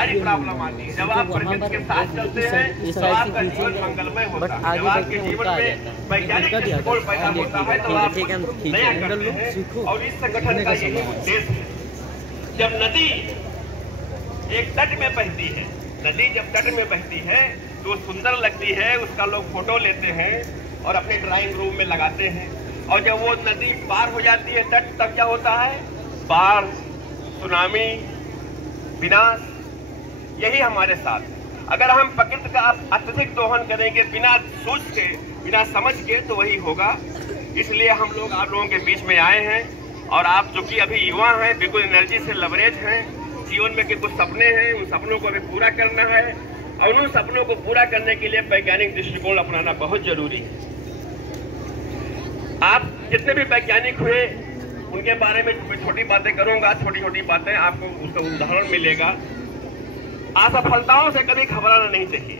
सारी प्रॉब्लम आती है। जब आप प्रकृति के साथ चलते हैं तो आपका जीवन मंगलमय होता है। जब आपके जीवन में वैज्ञानिक दृष्टिकोण पैदा होता है तो आप नया करते हैं। और इस संगठन का यही उद्देश्य है। जब नदी एक तट में बहती है, नदी जब तट में बहती है तो सुंदर लगती है, उसका लोग फोटो लेते हैं और अपने ड्राइंग रूम में लगाते हैं। और जब वो नदी पार हो जाती है तट, तब क्या होता है? बाढ़, सुनामी, विनाश। यही हमारे साथ अगर हम प्रकृति का अत्यधिक दोहन करेंगे बिना सोच के, बिना समझ के, तो वही होगा। इसलिए हम लोग आप लोगों के बीच में आए हैं। और आप जो कि अभी युवा हैं, बिल्कुल एनर्जी से लवरेज हैं, जीवन में के कुछ सपने हैं, उन सपनों को अभी पूरा करना है। और उन सपनों को पूरा करने के लिए वैज्ञानिक दृष्टिकोण अपनाना बहुत जरूरी है। आप जितने भी वैज्ञानिक हुए उनके बारे में छोटी बातें करूंगा, छोटी छोटी बातें, आपको उसका उदाहरण मिलेगा। असफलताओं से कभी घबराना नहीं चाहिए,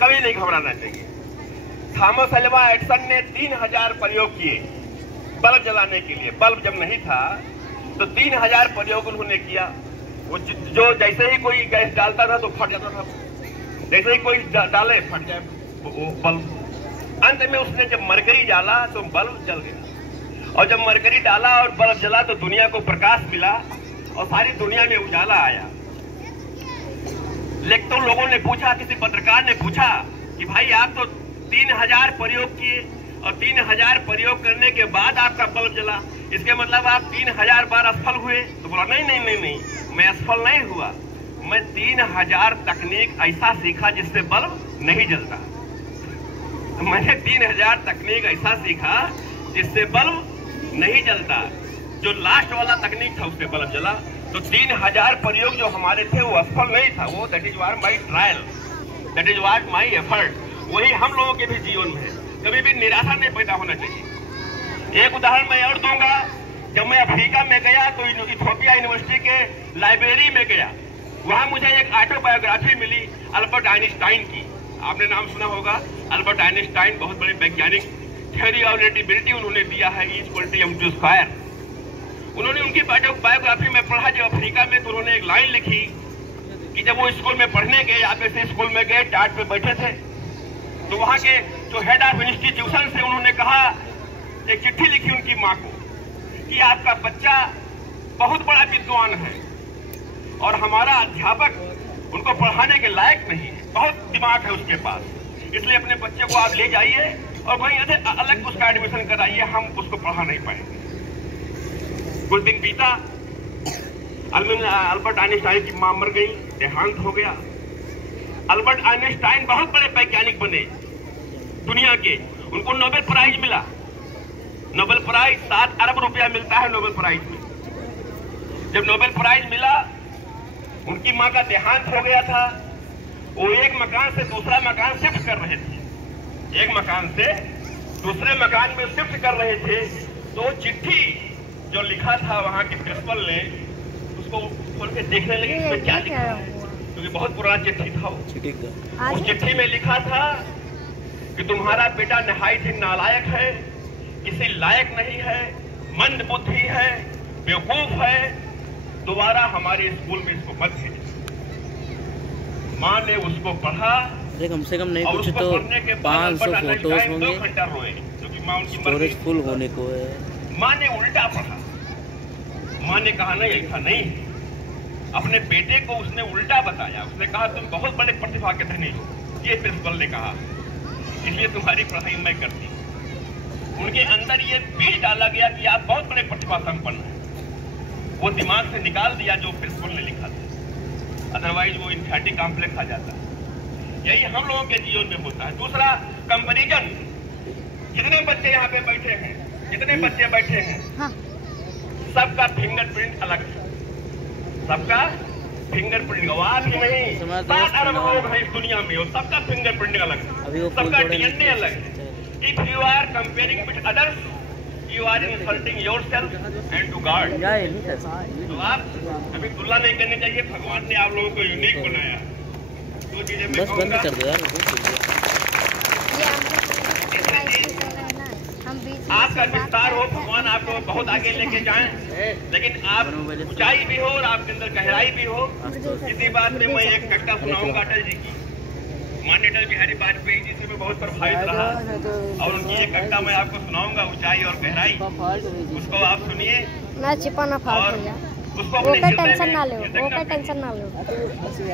कभी नहीं घबराना चाहिए। थॉमस अल्वा एडिसन ने 3000 प्रयोग किए बल्ब जलाने के लिए। बल्ब जब नहीं था तो 3000 प्रयोग उन्होंने किया। वो जो जैसे ही कोई गैस डालता था तो फट जाता था, जैसे ही कोई डाले फट जाए वो बल्ब। अंत में उसने जब मरकरी डाला तो बल्ब जल गया। और जब मरकरी डाला और बल्ब जला तो दुनिया को प्रकाश मिला और सारी दुनिया में उजाला आया। लेकिन तो लोगों ने पूछा, किसी पत्रकार ने पूछा कि भाई आप तो 3000 प्रयोग किए और 3000 प्रयोग करने के बाद आपका बल्ब जला, इसके मतलब आप 3000 बार असफल हुए? तो बोला नहीं नहीं नहीं नहीं, मैं असफल नहीं हुआ, मैं 3000 तकनीक ऐसा सीखा जिससे बल्ब नहीं जलता। मैंने 3000 तकनीक ऐसा सीखा जिससे बल्ब नहीं जलता। जो लास्ट वाला तकनीक था उससे बल्ब जला। तो 3000 प्रयोग जो हमारे थे वो असफल नहीं था, वो that is what my trial, that is what my effort. वही हम लोगों के भी जीवन में है। कभी भी निराशा नहीं पैदा होना चाहिए। एक उदाहरण मैं और दूंगा। जब मैं अफ्रीका में गया तो इथियोपिया यूनिवर्सिटी के लाइब्रेरी में गया, वहां मुझे एक ऑटोबायोग्राफी मिली अल्बर्ट आइंस्टाइन की। आपने नाम सुना होगा, अल्बर्ट आइंस्टाइन बहुत बड़े वैज्ञानिक। थ्योरी ऑफ रिलेटिविटी उन्होंने दिया है, E=mc²। उन्होंने उनकी बायोग्राफी में पढ़ा जब अफ्रीका में, तो उन्होंने एक लाइन लिखी कि जब वो स्कूल में पढ़ने गए, आप ऐसे स्कूल में गए, टाट पे बैठे थे, तो वहां के जो हेड ऑफ इंस्टीट्यूशन से उन्होंने कहा, एक चिट्ठी लिखी उनकी माँ को कि आपका बच्चा बहुत बड़ा विद्वान है और हमारा अध्यापक उनको पढ़ाने के लायक नहीं है, बहुत दिमाग है उसके पास, इसलिए अपने बच्चे को आप ले जाइए और वहीं अलग उसका एडमिशन कराइए, हम उसको पढ़ा नहीं पाएंगे। कुछ दिन बीता, अल्बर्ट आइंस्टाइन की मां मर गई, देहांत हो गया। अल्बर्ट आइंस्टाइन बहुत बड़े वैज्ञानिक बने दुनिया के। उनको नोबेल प्राइज मिला। नोबेल प्राइज 7 अरब रुपया मिलता है नोबेल प्राइज में। जब नोबेल प्राइज मिला, उनकी मां का देहांत हो गया था। वो एक मकान से दूसरा मकान शिफ्ट कर रहे थे, एक मकान से दूसरे मकान में शिफ्ट कर रहे थे। तो चिट्ठी जो लिखा था वहां के प्रिंसिपल ने, उसको खोल के देखने लगे इसमें क्या लिखा है, क्योंकि बहुत पुराना चिट्ठी था वो। उस चिट्ठी में लिखा था कि तुम्हारा बेटा नहायत ही नालायक है, किसी लायक नहीं है, मंद बुद्धि है, बेवकूफ है, दोबारा हमारे स्कूल में इसको मत भेजना। माँ ने उसको पढ़ा, कम से कम नहीं कुछ तो 500 फोटोज होंगे, 2 घंटा रोए, क्योंकि माँ उनकी स्टोरेज फुल होने को है। माँ ने उल्टा पढ़ा। माँ ने कहा नहीं, ऐसा नहीं है। अपने बेटे को उसने उल्टा बताया। उसने कहा तुम बहुत बड़े प्रतिभा के धनी हो, ये प्रिंसिपल ने कहा, इसलिए तुम्हारी पढ़ाई मैं करती हूँ। उनके अंदर ये बीज डाला गया कि आप बहुत बड़े प्रतिभा संपन्न हैं। वो दिमाग से निकाल दिया जो प्रिंसिपल ने लिखा था, अदरवाइज वो इन्फेरिटी कॉम्प्लेक्स आ जाता है। यही हम लोगों के जीवन में होता है। दूसरा, कंपैरिजन। जितने बच्चे यहाँ पे बैठे हैं, जितने बच्चे बैठे हैं, हाँ। सबका फिंगरप्रिंट अलग है, सबका फिंगरप्रिंट गवाह भी नहीं। 7 अरब लोग हैं इस दुनिया में और सबका फिंगरप्रिंट अलग है, सबका DNA अलग है। If you are comparing with others, you are insulting yourself and to God। तो आप अभी तुलना नहीं करनी चाहिए। भगवान ने आप लोगों को यूनिक बनाया। दो चीजें मैं बस बंद कर दो यार। हम बीच आपका विस्तार हो, भगवान आपको बहुत आगे लेके जाएं, लेकिन आप ऊंचाई भी हो और आपके अंदर गहराई भी हो। इसी बात में मैं एक कविता सुनाऊंगा अटल जी की। माननीय अटल बिहारी वाजपेयी जी से मैं बहुत प्रभावित रहा और उनकी एक कविता मैं आपको सुनाऊंगा, ऊंचाई और गहराई। उसको आप सुनिए ना छिपाना फाड़ हो जाए, उसको वो पे टेंशन ना लो, वो पे टेंशन ना लो,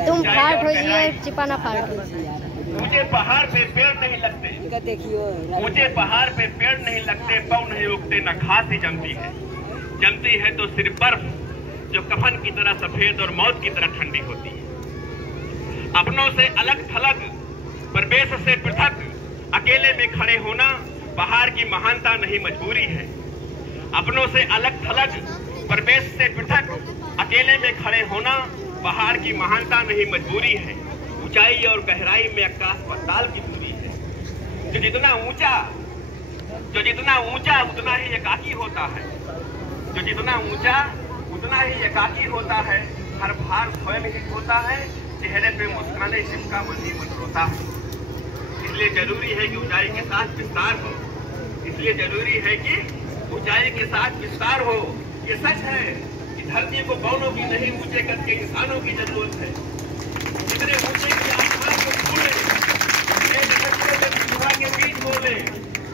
तुम फाड़ हो जाए, छिपाना फाड़ हो जाए। मुझे पहाड़ पे पेड़ नहीं लगते, मुझे पहाड़ पे पेड़ नहीं लगते, पौ नहीं उगते, न घास ही जमती है तो सिर्फ बर्फ जो कफन की तरह सफेद और मौत की तरह ठंडी होती है। अपनों से अलग थलग, परिवेश से पृथक, अकेले में खड़े होना पहाड़ की महानता नहीं मजबूरी है। अपनों से अलग थलग, परिवेश से पृथक, अकेले में खड़े होना पहाड़ की महानता नहीं मजबूरी है। ऊंचाई और गहराई में आकाश पाताल की दूरी है। जो जितना ऊंचा उतना ही एकाकी होता है, जो जितना ऊंचा उतना ही एकाकी होता है। हर भार स्वयं ही होता है, चेहरे पे मुस्काने जिसका मन ही मन रोता है। इसलिए जरूरी है कि ऊंचाई के साथ विस्तार हो, इसलिए जरूरी है कि ऊंचाई के साथ विस्तार हो। ये सच है कि धरती को बौनों की नहीं, ऊंचे कद के इंसानों की जरूरत है। जितने ऊंचे की आसमान को छूले, के बीच बोले,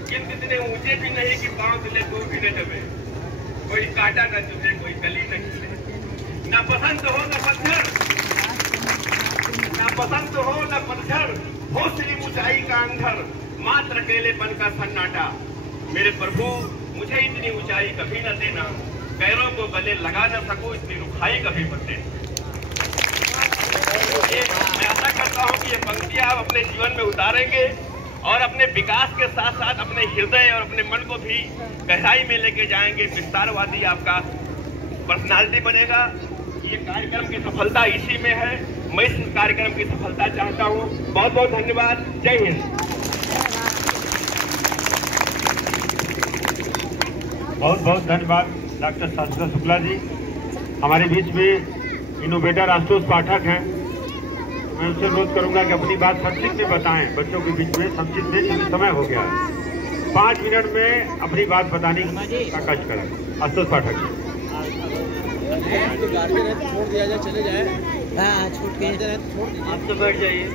कितने ऊंचे भी नहीं कि पांव चले दूर भी न जमे, कोई कांटा न चुभे, कोई कली न खिले। न पसंद हो न पत्थर, न पसंद हो न पत्थर, हो श्री ऊंचाई का अंधर, मात्र अकेलेपन का सन्नाटा। मेरे प्रभु मुझे इतनी ऊंचाई कभी न देना, पैरों को गले लगा न सकूं इतनी रुखाई कभी मत देना। मैं आशा करता हूं कि ये पंक्तियां आप अपने जीवन में उतारेंगे और अपने विकास के साथ साथ अपने हृदय और अपने मन को भी गहराई में लेके जाएंगे। विस्तारवादी आपका पर्सनालिटी बनेगा। ये कार्यक्रम की सफलता इसी में है। मैं इस कार्यक्रम की सफलता चाहता हूँ। बहुत बहुत धन्यवाद। जय हिंद। बहुत बहुत धन्यवाद डॉक्टर शाश्वता शुक्ला जी। हमारे बीच में इनोवेटर आशुतोष पाठक हैं। मैं उनसे अनुरोध करूंगा कि अपनी बात संक्षिप्त में बताएं। बच्चों के बीच में संक्षिप्त में, क्योंकि समय हो गया है। 5 मिनट में अपनी बात बताने का कष्ट करें। आशुतोष पाठक जी। छोड़ दिया जाए, चले जाए, छोड़ के आप तो बैठ जाइए।